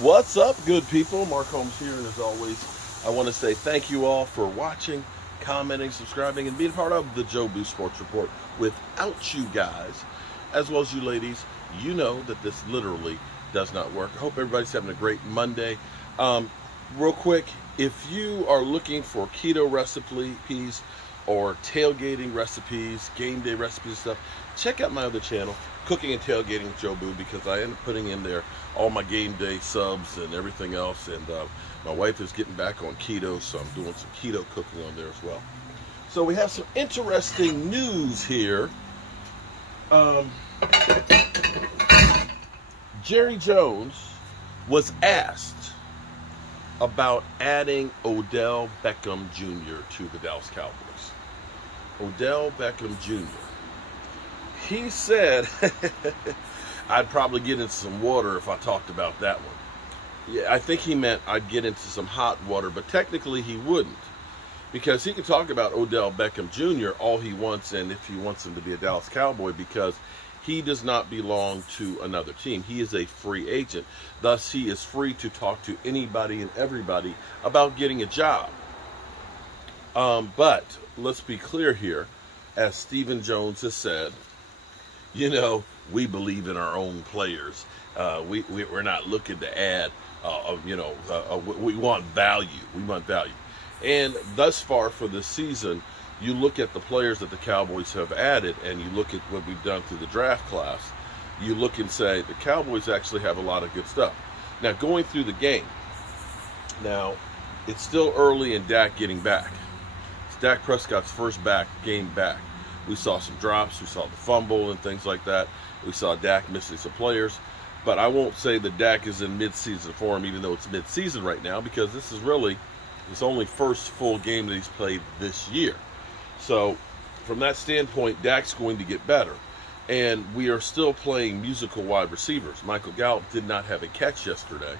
What's up, good people? Mark Holmes here, and as always, I want to say thank you all for watching, commenting, subscribing, and being part of the Joe Boo Sports Report. Without you guys, as well as you ladies, you know that this literally does not work. I hope everybody's having a great Monday. Real quick, if you are looking for keto recipes or tailgating recipes, game day recipes and stuff, check out my other channel, Cooking and Tailgating with Joe Boo, because I end up putting in there all my game day subs and everything else. And my wife is getting back on keto, so I'm doing some keto cooking on there as well. So we have some interesting news here. Jerry Jones was asked about adding Odell Beckham Jr. to the Dallas Cowboys. Odell Beckham Jr. He said, I'd probably get into some water if I talked about that one. Yeah, I think he meant I'd get into some hot water, but technically he wouldn't. Because he can talk about Odell Beckham Jr. all he wants, and if he wants him to be a Dallas Cowboy, because he does not belong to another team. He is a free agent. Thus, he is free to talk to anybody and everybody about getting a job. But let's be clear here. As Stephen Jones has said, you know, we believe in our own players. We're not looking to add, we want value. We want value. And thus far for this season, you look at the players that the Cowboys have added, and you look at what we've done through the draft class, you look and say the Cowboys actually have a lot of good stuff. Now, going through the game, now, it's still early in Dak getting back. It's Dak Prescott's first game back. We saw some drops, we saw the fumble and things like that. We saw Dak missing some players. But I won't say that Dak is in mid-season form, even though it's mid-season right now, because this is really his only first full game that he's played this year. So, from that standpoint, Dak's going to get better. And we are still playing musical wide receivers. Michael Gallup did not have a catch yesterday.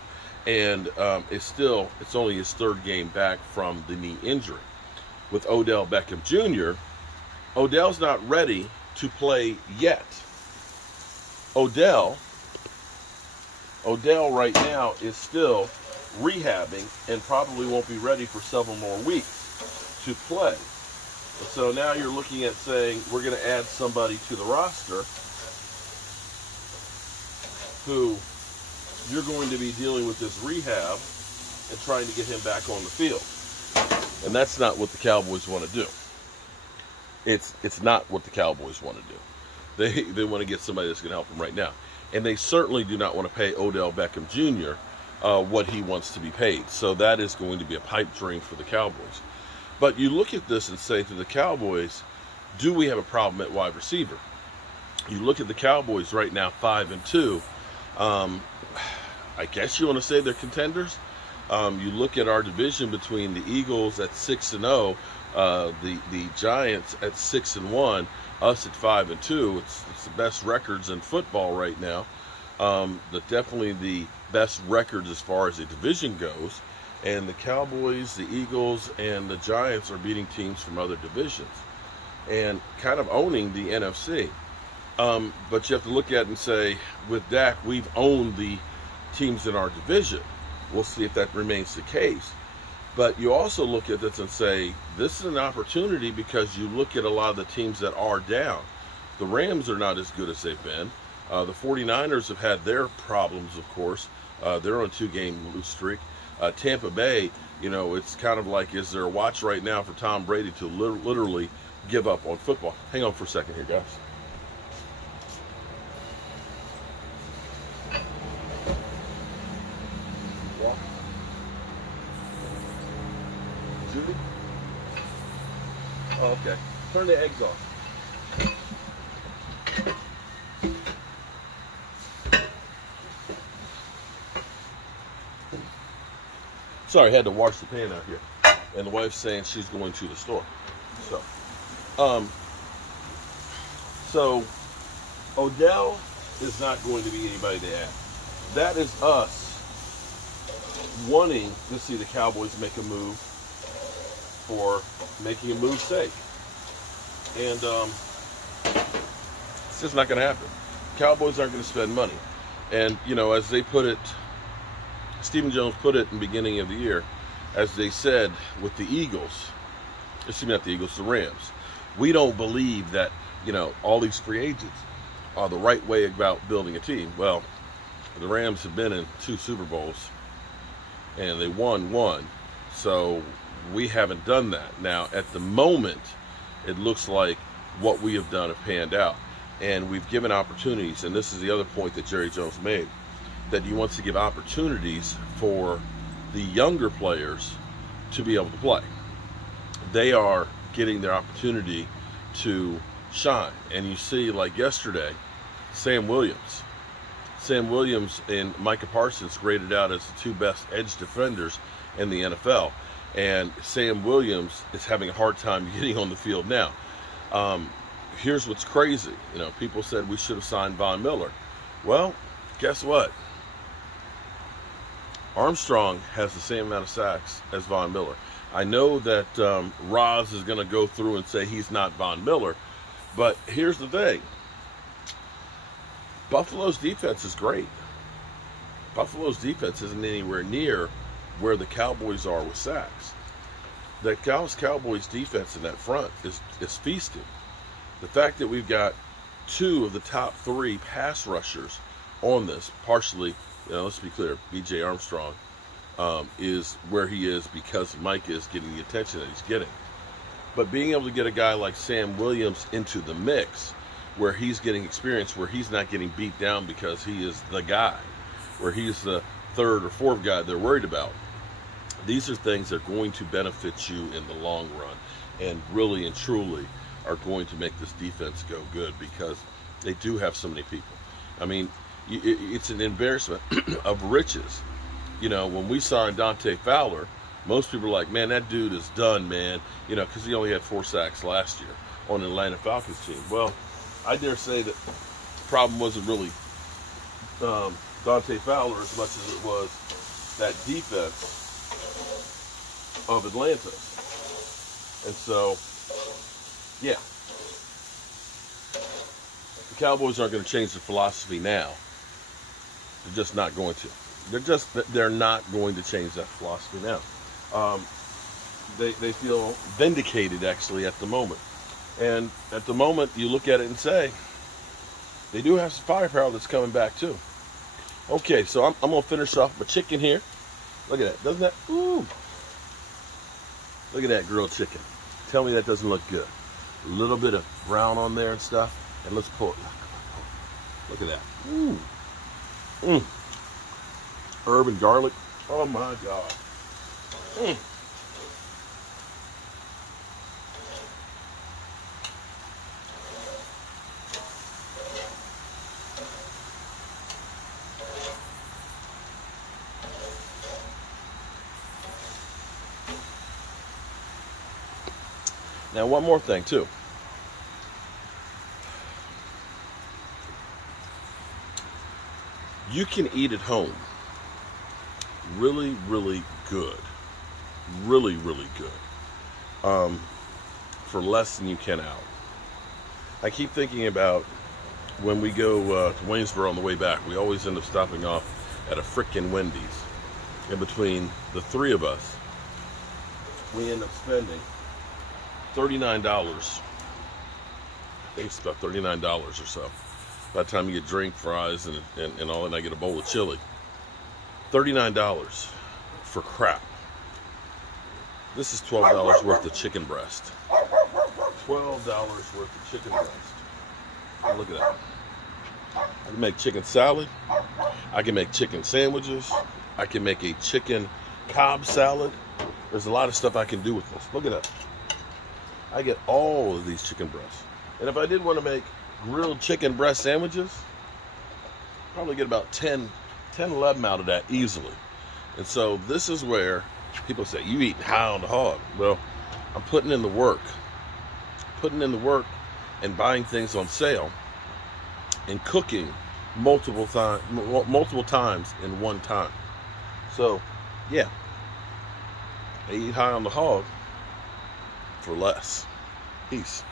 And it's only his third game back from the knee injury. With Odell Beckham Jr., Odell's not ready to play yet. Odell right now is still rehabbing and probably won't be ready for several more weeks to play. So now you're looking at saying we're going to add somebody to the roster who you're going to be dealing with this rehab and trying to get him back on the field. And that's not what the Cowboys want to do. It's not what the Cowboys want to do. They want to get somebody that's going to help them right now. And they certainly do not want to pay Odell Beckham Jr. What he wants to be paid. So that is going to be a pipe dream for the Cowboys. But you look at this and say to the Cowboys, do we have a problem at wide receiver? You look at the Cowboys right now, 5-2. I guess you want to say they're contenders. You look at our division between the Eagles at 6-0, the Giants at 6-1, us at 5-2. It's the best records in football right now. Definitely the best records as far as the division goes. And the Cowboys, the Eagles, and the Giants are beating teams from other divisions and kind of owning the NFC. But you have to look at it and say, with Dak, we've owned the teams in our division. We'll see if that remains the case. But you also look at this and say, this is an opportunity, because you look at a lot of the teams that are down. The Rams are not as good as they've been. The 49ers have had their problems, of course. They're on a 2-game lose streak. Tampa Bay, you know, it's kind of like, is there a watch right now for Tom Brady to literally give up on football? Hang on for a second here, guys. Yeah. Judy? Oh, okay. Turn the eggs off. Sorry, I had to wash the pan out here. And the wife's saying she's going to the store. So Odell is not going to be anybody to add. That is us wanting to see the Cowboys make a move for making a move's sake. And it's just not going to happen. Cowboys aren't going to spend money. And, you know, as they put it, Stephen Jones put it in the beginning of the year, as they said with the Eagles, excuse me, not the Eagles, the Rams. We don't believe that, all these free agents are the right way about building a team. Well, the Rams have been in 2 Super Bowls, and they won 1. So we haven't done that. Now, at the moment, it looks like what we have done have panned out. And we've given opportunities, and this is the other point that Jerry Jones made, that he wants to give opportunities for the younger players to be able to play. They are getting their opportunity to shine. And you see, like yesterday, Sam Williams and Micah Parsons graded out as the 2 best edge defenders in the NFL. And Sam Williams is having a hard time getting on the field now. Here's what's crazy. People said we should have signed Von Miller. Well, guess what? Armstrong has the same amount of sacks as Von Miller. I know that Roz is going to go through and say he's not Von Miller, but here's the thing. Buffalo's defense is great. Buffalo's defense isn't anywhere near where the Cowboys are with sacks. The Cowboys defense in that front is feasting. The fact that we've got 2 of the top 3 pass rushers on this, partially, let's be clear, B.J. Armstrong is where he is because Mike is getting the attention that he's getting. But being able to get a guy like Sam Williams into the mix, where he's getting experience, where he's not getting beat down because he is the guy, where he's the 3rd or 4th guy they're worried about. These are things that are going to benefit you in the long run, and really and truly are going to make this defense go good, because they do have so many people. I mean, it's an embarrassment of riches. When we saw Dante Fowler, most people were like, man, that dude is done, man, because he only had 4 sacks last year on the Atlanta Falcons team. Well, I dare say that the problem wasn't really Dante Fowler as much as it was that defense of Atlanta. And so, yeah, the Cowboys aren't going to change their philosophy now. They're just not going to. They're not going to change that philosophy now. They feel vindicated, actually, at the moment. And at the moment, you look at it and say, they do have some firepower that's coming back, too. Okay, so I'm going to finish off my chicken here. Look at that. Doesn't that? Ooh. Look at that grilled chicken. Tell me that doesn't look good. A little bit of brown on there and stuff. And let's pull it. Look at that. Ooh. Mmm. Herb and garlic. Oh, my God. Mmm. Now, one more thing, too. You can eat at home really, really good. Really, really good. For less than you can out. I keep thinking about when we go to Waynesboro on the way back, we always end up stopping off at a frickin' Wendy's. And between the 3 of us, we end up spending $39. I think it's about $39 or so. By the time you get drink, fries, and all that, and I get a bowl of chili. $39 for crap. This is $12 worth of chicken breast. $12 worth of chicken breast. Now look at that. I can make chicken salad. I can make chicken sandwiches. I can make a chicken Cobb salad. There's a lot of stuff I can do with this. Look at that. I get all of these chicken breasts. And if I did want to make grilled chicken breast sandwiches, probably get about 10, 11 out of that easily. And so this is where people say, you eating high on the hog. Well, I'm putting in the work. Putting in the work and buying things on sale and cooking multiple times in one time. So, yeah, I eat high on the hog for less. Peace.